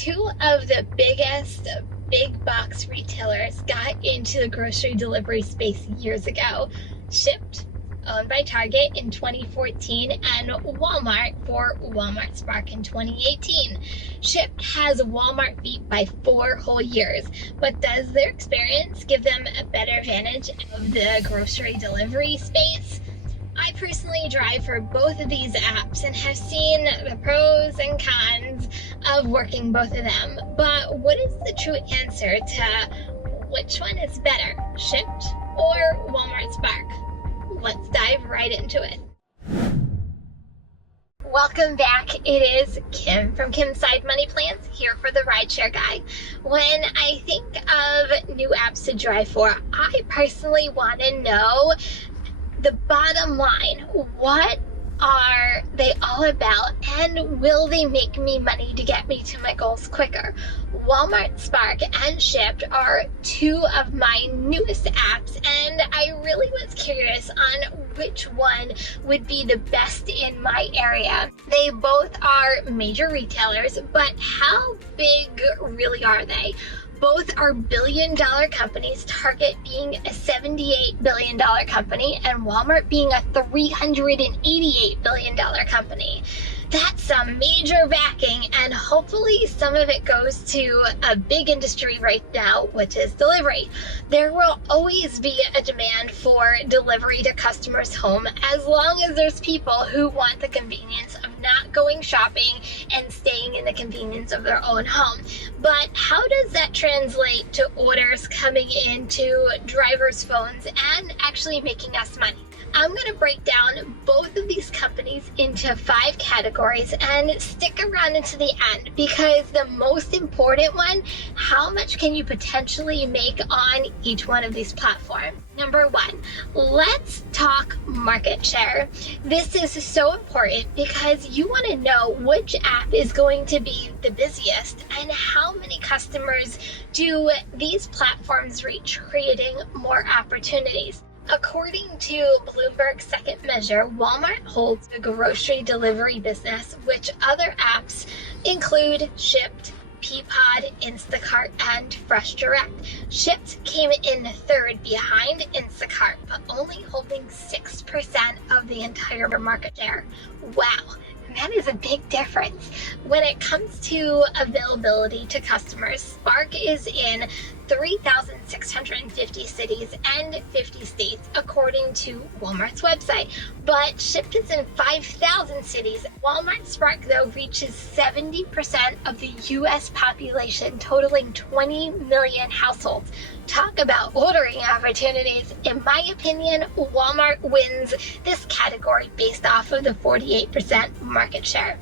Two of the biggest big box retailers got into the grocery delivery space years ago. Shipt, owned by Target in 2014, and Walmart for Walmart Spark in 2018. Shipt has Walmart beat by 4 whole years, but does their experience give them a better advantage of the grocery delivery space? I personally drive for both of these apps and have seen the pros and cons of working both of them. But what is the true answer to which one is better, Shipt or Walmart Spark? Let's dive right into it. Welcome back. It is Kim from Kim's Side Money Plans here for the RideShare Guy. When I think of new apps to drive for, I personally want to know the bottom line. What are they all about, and will they make me money to get me to my goals quicker? Walmart Spark and Shipt are two of my newest apps, and I really was curious on which one would be the best in my area. They both are major retailers, but how big really are they? Both are billion-dollar companies, Target being a $78 billion company and Walmart being a $388 billion company. That's some major backing, and hopefully some of it goes to a big industry right now, which is delivery. There will always be a demand for delivery to customers' home as long as there's people who want the convenience of not going shopping and staying in the convenience of their own home. But how does that translate to orders coming into drivers' phones and actually making us money? I'm going to break down both of these companies into 5 categories and stick around into the end, because the most important one, how much can you potentially make on each one of these platforms? Number 1, let's talk market share. This is so important because you want to know which app is going to be the busiest and how many customers do these platforms reach, creating more opportunities. According to Bloomberg's second measure, Walmart holds the grocery delivery business, which other apps include Shipt, Peapod, Instacart, and FreshDirect. Shipt came in 3rd behind Instacart, but only holding 6% of the entire market share. Wow. That is a big difference. When it comes to availability to customers, Spark is in 3,650 cities and 50 states, according to Walmart's website. But Shipt is in 5,000 cities. Walmart Spark, though, reaches 70% of the U.S. population, totaling 20 million households. Talk about ordering opportunities. In my opinion, Walmart wins this category based off of the 48% market share.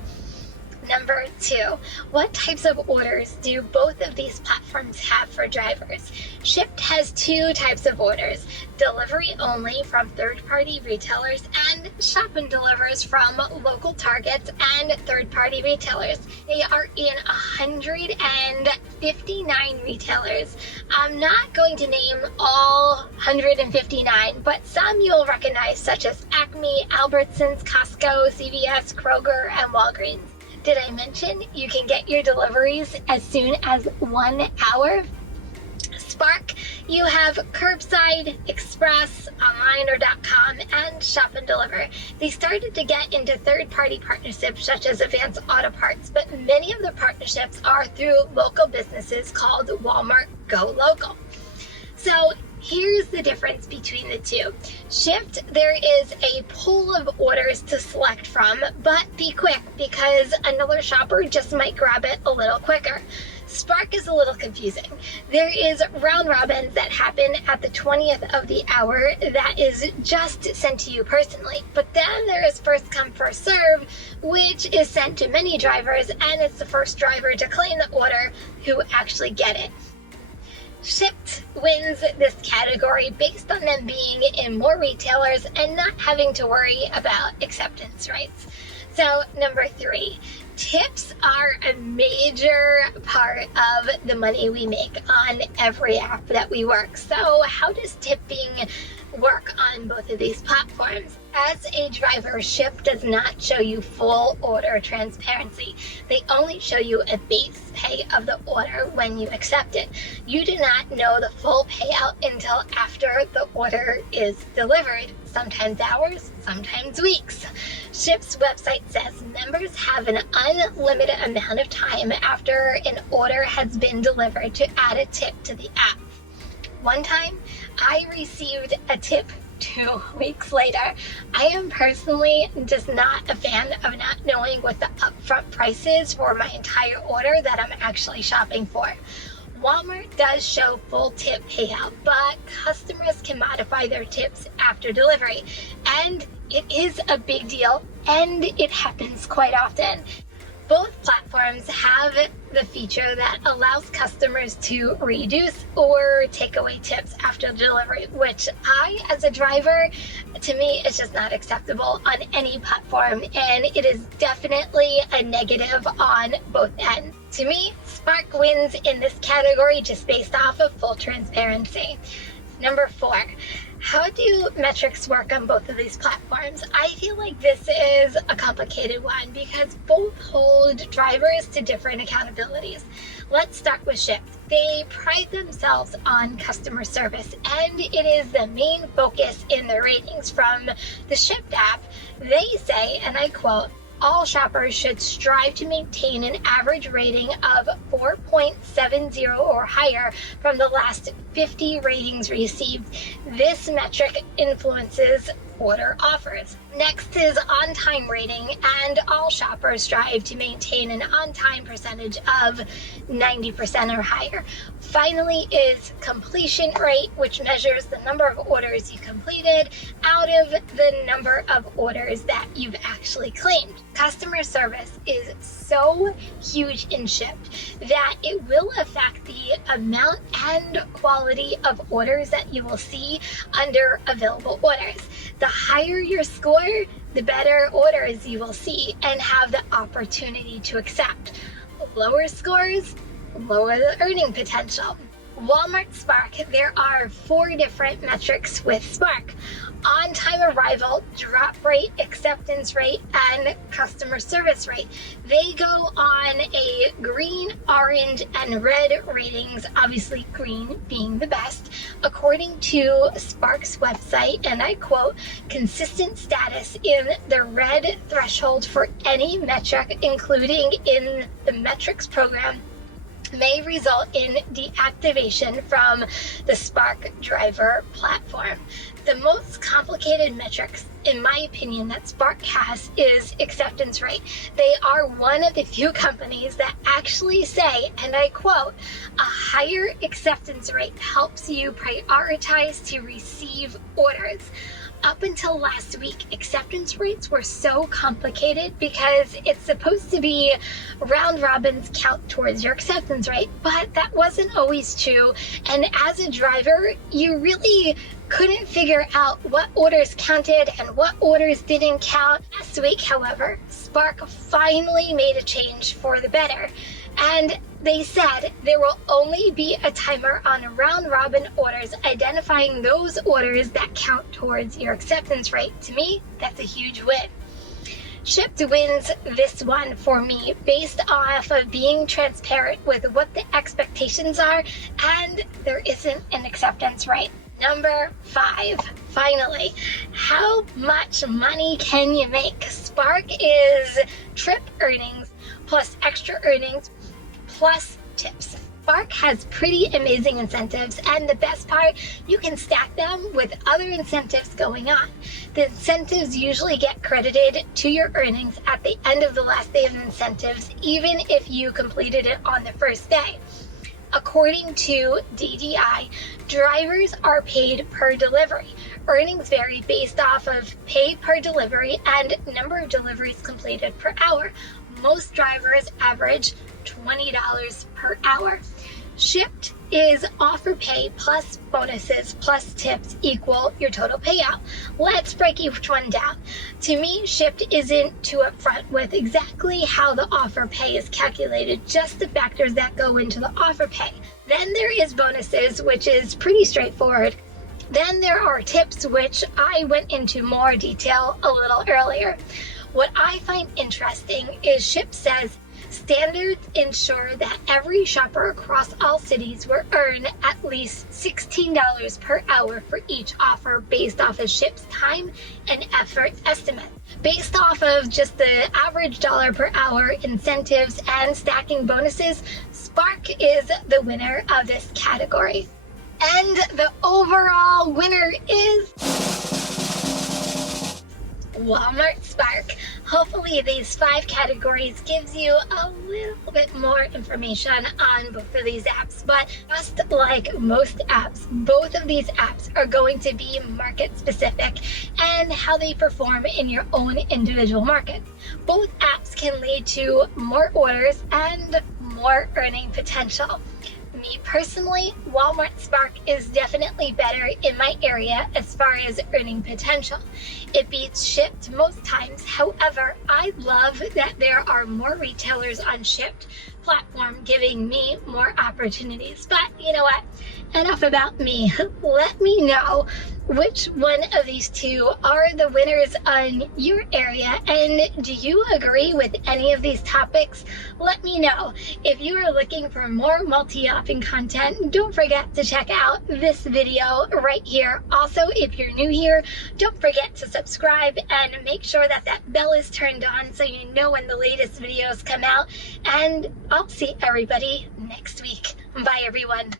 Number 2, what types of orders do both of these platforms have for drivers? Shipt has 2 types of orders: delivery only from third-party retailers and shop and delivers from local Targets and third-party retailers. They are in 159 retailers. I'm not going to name all 159, but some you'll recognize, such as Acme, Albertsons, Costco, CVS, Kroger, and Walgreens. Did I mention you can get your deliveries as soon as 1 hour? Spark, you have curbside, express, online or .com, and shop and deliver. They started to get into third-party partnerships such as Advance Auto Parts, but many of the partnerships are through local businesses called Walmart Go Local. So here's the difference between the two. Shipt, there is a pool of orders to select from, but be quick because another shopper just might grab it a little quicker. Spark is a little confusing. There is round robins that happen at the 20th of the hour that is just sent to you personally. But then there is first come, first serve, which is sent to many drivers, and it's the first driver to claim the order who actually get it. Shipt wins this category based on them being in more retailers and not having to worry about acceptance rates. So number 3, Tips are a major part of the money we make on every app that we work. So how does tipping work on both of these platforms? As a driver, Shipt does not show you full order transparency. They only show you a base pay of the order when you accept it. You do not know the full payout until after the order is delivered, sometimes hours, sometimes weeks. Shipt's website says members have an unlimited amount of time after an order has been delivered to add a tip to the app. One time, I received a tip 2 weeks later. I am personally just not a fan of not knowing what the upfront price is for my entire order that I'm actually shopping for. Walmart does show full tip payout, but customers can modify their tips after delivery, and it is a big deal, and it happens quite often. Both platforms have the feature that allows customers to reduce or take away tips after delivery, which I, as a driver, to me, is just not acceptable on any platform, and it is definitely a negative on both ends. To me, Spark wins in this category just based off of full transparency. Number 4. How do metrics work on both of these platforms? I feel like this is a complicated one because both hold drivers to different accountabilities. Let's start with Shipt. They pride themselves on customer service, and it is the main focus in their ratings. From the Shipt app, they say, and I quote, "All shoppers should strive to maintain an average rating of 4.70 or higher from the last 50 ratings received. This metric influences order offers." Next is on-time rating, and all shoppers strive to maintain an on-time percentage of 90% or higher. Finally is completion rate, which measures the number of orders you completed out of the number of orders that you've actually claimed. Customer service is so huge in Shipt that it will affect the amount and quality of orders that you will see under available orders. The higher your score, the better orders you will see and have the opportunity to accept. Lower scores, lower the earning potential. Walmart Spark, there are 4 different metrics with Spark: on-time arrival, drop rate, acceptance rate, and customer service rate. They go on a green, orange, and red ratings, obviously green being the best. According to Spark's website, and I quote, "Consistent status in the red threshold for any metric, including in the metrics program, may result in deactivation from the Spark driver platform." The most complicated metrics, in my opinion, that Spark has is acceptance rate. They are one of the few companies that actually say, and I quote, "A higher acceptance rate helps you prioritize to receive orders." Up until last week, acceptance rates were so complicated because it's supposed to be round robins count towards your acceptance rate, but that wasn't always true. And as a driver, you really couldn't figure out what orders counted and what orders didn't count. Last week, however, Spark finally made a change for the better. And they said there will only be a timer on round robin orders, identifying those orders that count towards your acceptance rate. To me, that's a huge win. Shipt wins this one for me based off of being transparent with what the expectations are, and there isn't an acceptance rate. Number 5, finally, how much money can you make? Spark is trip earnings plus extra earnings plus tips. Spark has pretty amazing incentives, and the best part, you can stack them with other incentives going on. The incentives usually get credited to your earnings at the end of the last day of incentives, even if you completed it on the first day. According to DDI, drivers are paid per delivery. Earnings vary based off of pay per delivery and number of deliveries completed per hour. Most drivers average $20 per hour. Shipt is offer pay plus bonuses plus tips equal your total payout. Let's break each one down. To me, Shipt isn't too upfront with exactly how the offer pay is calculated, just the factors that go into the offer pay. Then there is bonuses, which is pretty straightforward. Then there are tips, which I went into more detail a little earlier. What I find interesting is Shipt says standards ensure that every shopper across all cities will earn at least $16 per hour for each offer based off of Shipt's time and effort estimate. Based off of just the average dollar per hour incentives and stacking bonuses, Spark is the winner of this category. And the overall winner is Walmart Spark. Hopefully these 5 categories gives you a little bit more information on both of these apps, but just like most apps, both of these apps are going to be market specific and how they perform in your own individual market. Both apps can lead to more orders and more earning potential. Me personally, Walmart Spark is definitely better in my area as far as earning potential. It beats Shipt most times. However, I love that there are more retailers on Shipt platform giving me more opportunities. But you know what? Enough about me. Let me know which one of these two are the winners on your area, and do you agree with any of these topics? Let me know. If you are looking for more multi-opping content, don't forget to check out this video right here. Also, if you're new here, don't forget to subscribe and make sure that that bell is turned on so you know when the latest videos come out, and I'll see everybody next week. Bye everyone.